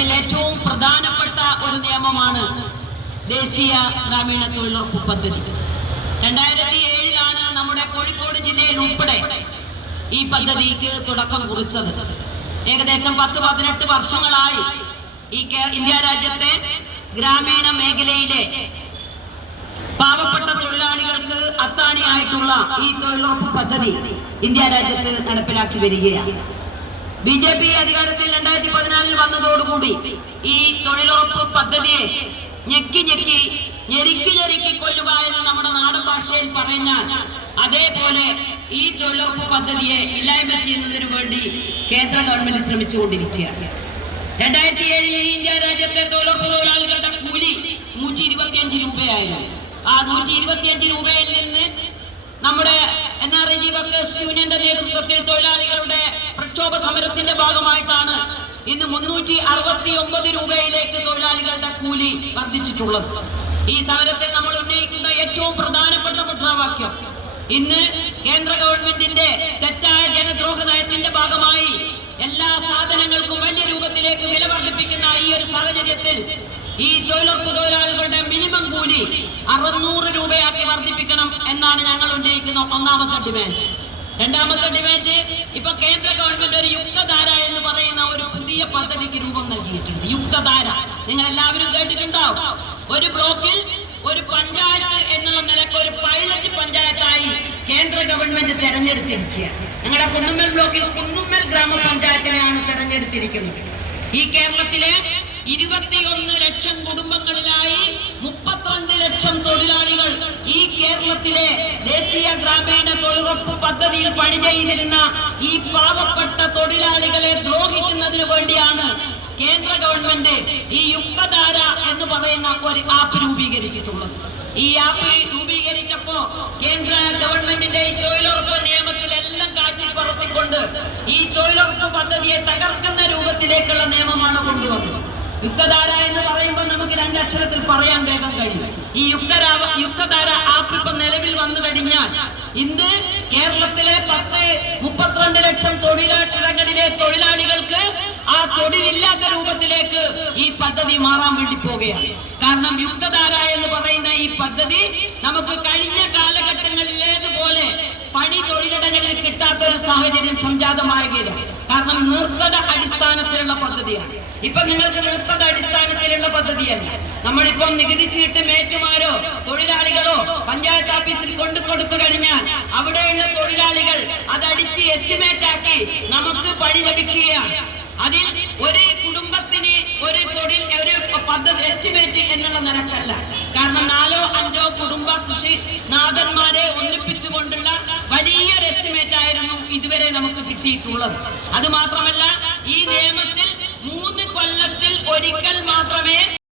അതിൽ ഏറ്റവും പ്രധാനപ്പെട്ട ഒരു നിയമമാണ് ദേശീയ ഗ്രാമീണ തൊഴിലുറപ്പ് പദ്ധതി. 2007 നമ്മുടെ കോഴിക്കോട് ജില്ലയിൽ ഉൾപ്പെടെ ഈ പദ്ധതിക്ക് തുടക്കം കുറിച്ചത്. ഏകദേശം 10-18 വർഷങ്ങളായി ഈ ഇന്ത്യ രാജ്യത്തെ ഗ്രാമീണ മേഖലയിലെ പാവപ്പെട്ട തൊഴിലാളികൾക്ക് അത്താണിയായിട്ടുള്ള ഈ തൊഴിലുറപ്പ് പദ്ധതി ഇന്ത്യ രാജ്യത്ത് നടപ്പിലാക്കി വരികയാണ്. BJP അധികാരത്തിൽ 2014 വന്നതോടുകൂടി ഈ തൊഴിലുറപ്പ് പദ്ധതിയെ ഞെരുക്കി കൊല്ലുക എന്ന് നമ്മുടെ നാടൻ ഭാഷയിൽ പറഞ്ഞാൽ അതേപോലെ ഈ തൊഴിലുറപ്പ് പദ്ധതിയെ ഇല്ലായ്മ ചെയ്യുന്നതിന് വേണ്ടി കേന്ദ്ര ഗവൺമെന്റ് ശ്രമിച്ചുകൊണ്ടിരിക്കുകയാണ്. 2007 ഇന്ത്യ രാജ്യത്തെ തൊഴിലുറപ്പ് തൊഴിലാളികളുടെ കൂലി 125 രൂപയായിരുന്നു. ആ 125 രൂപയിൽ നിന്ന് നമ്മുടെ NRG വർക്കേഴ്സ് യൂണിയന്റെ നേതൃത്വത്തിൽ തൊഴിലാളികളുടെ പ്രക്ഷോഭ സമരത്തിന്റെ ഭാഗമായിട്ടാണ് ഇന്ന് 369 രൂപയിലേക്ക് തൊഴിലാളികളുടെ കൂലി വർദ്ധിച്ചിട്ടുള്ളത്. ഈ സമരത്തിൽ നമ്മൾ ഉന്നയിക്കുന്ന ഏറ്റവും പ്രധാനപ്പെട്ട മുദ്രാവാക്യം ഇന്ന് കേന്ദ്ര ഗവൺമെന്റിന്റെ തെറ്റായ ജനദ്രോഹ നയത്തിന്റെ ഭാഗമായി എല്ലാ സാധനങ്ങൾക്കും വലിയ രൂപത്തിലേക്ക് വില വർദ്ധിപ്പിക്കുന്ന ഈ ഒരു സാഹചര്യത്തിൽ ഈ തൊഴിലുറപ്പ് തൊഴിലാളികളുടെ മിനിമം കൂലി 600 രൂപയാക്കി വർദ്ധിപ്പിക്കണം എന്നാണ് ഞങ്ങൾ ഉന്നയിക്കുന്ന ഒന്നാമത്തെ ഡിമാൻഡ്. രണ്ടാമത്തെ ഡിമാൻഡ്, ഇപ്പൊ കേന്ദ്ര ഗവൺമെന്റ് ഒരു യുക്തധാര എന്ന് പറയുന്ന ഒരു പുതിയ പദ്ധതിക്ക് രൂപം നൽകിയിട്ടുണ്ട്. യുക്തധാര നിങ്ങൾ എല്ലാവരും കേട്ടിട്ടുണ്ടാവും. ഒരു ബ്ലോക്കിൽ ഒരു പഞ്ചായത്ത് എന്നുള്ള നിലക്ക് ഒരു പൈലറ്റ് പഞ്ചായത്തായി കേന്ദ്ര ഗവൺമെന്റ് തെരഞ്ഞെടുത്തിരിക്കുകയാണ്. ഞങ്ങളുടെ കുന്നുമ്മൽ ബ്ലോക്കിൽ കുന്നുമ്മൽ ഗ്രാമപഞ്ചായത്തിനെയാണ് തെരഞ്ഞെടുത്തിരിക്കുന്നത്. ഈ കേരളത്തിലെ 21 ലക്ഷം കുടുംബങ്ങളിലായി 32 ലക്ഷം തൊഴിലാളികൾ ഈ കേരളത്തിലെ ദേശീയ ഗ്രാമീണ തൊഴിലുറപ്പ് പദ്ധതിയിൽ പണി ചെയ്തിരുന്ന ഈ പാവപ്പെട്ട തൊഴിലാളികളെ ദ്രോഹിക്കുന്നതിന് വേണ്ടിയാണ് കേന്ദ്ര ഗവൺമെന്റ് ഈ യുക്തധാര എന്ന് പറയുന്ന ഒരു ആപ്പ് രൂപീകരിച്ചിട്ടുള്ളത്. ഈ ആപ്പ് രൂപീകരിച്ചപ്പോ കേന്ദ്ര ഗവൺമെന്റിന്റെ ഈ തൊഴിലുറപ്പ് നിയമത്തിലെല്ലാം കാറ്റിൽ പറത്തിക്കൊണ്ട് ഈ തൊഴിലുറപ്പ് പദ്ധതിയെ തകർക്കുന്ന രൂപത്തിലേക്കുള്ള നിയമമാണ് കൊണ്ടുവന്നത്. യുക്തധാര എന്ന് പറയുമ്പോൾ നമുക്ക് 2 അക്ഷരത്തിൽ പറയാൻ വേഗം കഴിയും. ഈ യുക്തധാര ആപ്പ് ഇപ്പൊ നിലവിൽ വന്നു കഴിഞ്ഞാൽ ഇന്ന് കേരളത്തിലെ 32 ലക്ഷം തൊഴിലിടങ്ങളിലെ തൊഴിലാളികൾക്ക് ആ തൊഴിലില്ലാത്ത രൂപത്തിലേക്ക് ഈ പദ്ധതി മാറാൻ വേണ്ടി പോവുകയാണ്. കാരണം യുക്തധാര എന്ന് പറയുന്ന ഈ പദ്ധതി നമുക്ക് കഴിഞ്ഞ കാലഘട്ടങ്ങളിലേതുപോലെ പണി തൊഴിലിടങ്ങളിൽ കിട്ടാത്ത ഒരു സാഹചര്യം സംജാതമാകുകയില്ല. കാരണം നിർത്തട അടിസ്ഥാനത്തിലുള്ള പദ്ധതിയാണ്. ഇപ്പൊ നിങ്ങൾക്ക് നിർത്തട അടിസ്ഥാനത്തിലുള്ള പദ്ധതിയല്ല. നമ്മളിപ്പോ നികുതി ചീട്ട് മേറ്റുമാരോ തൊഴിലാളികളോ പഞ്ചായത്ത് ഓഫീസിൽ കൊടുത്തു കഴിഞ്ഞാൽ അവിടെയുള്ള തൊഴിലാളികൾ അതടിച്ച് എസ്റ്റിമേറ്റ് ആക്കി നമുക്ക് പണി ലഭിക്കുകയാണ്. അതിൽ ഒരു കുടുംബത്തിന് ഒരു തൊഴിൽ ഒരു പദ്ധതി എസ്റ്റിമേറ്റ് എന്നുള്ള നിലക്കല്ല. കാരണം 4-5 കുടുംബ കൃഷി നാഥന്മാരെ ഒന്നിപ്പിച്ചുകൊണ്ടുള്ള വലിയൊരു എസ്റ്റിമേറ്റ് ആയിരുന്നു ഇതുവരെ നമുക്ക് കിട്ടിയിട്ടുള്ളത്. അത് മാത്രമല്ല ഈ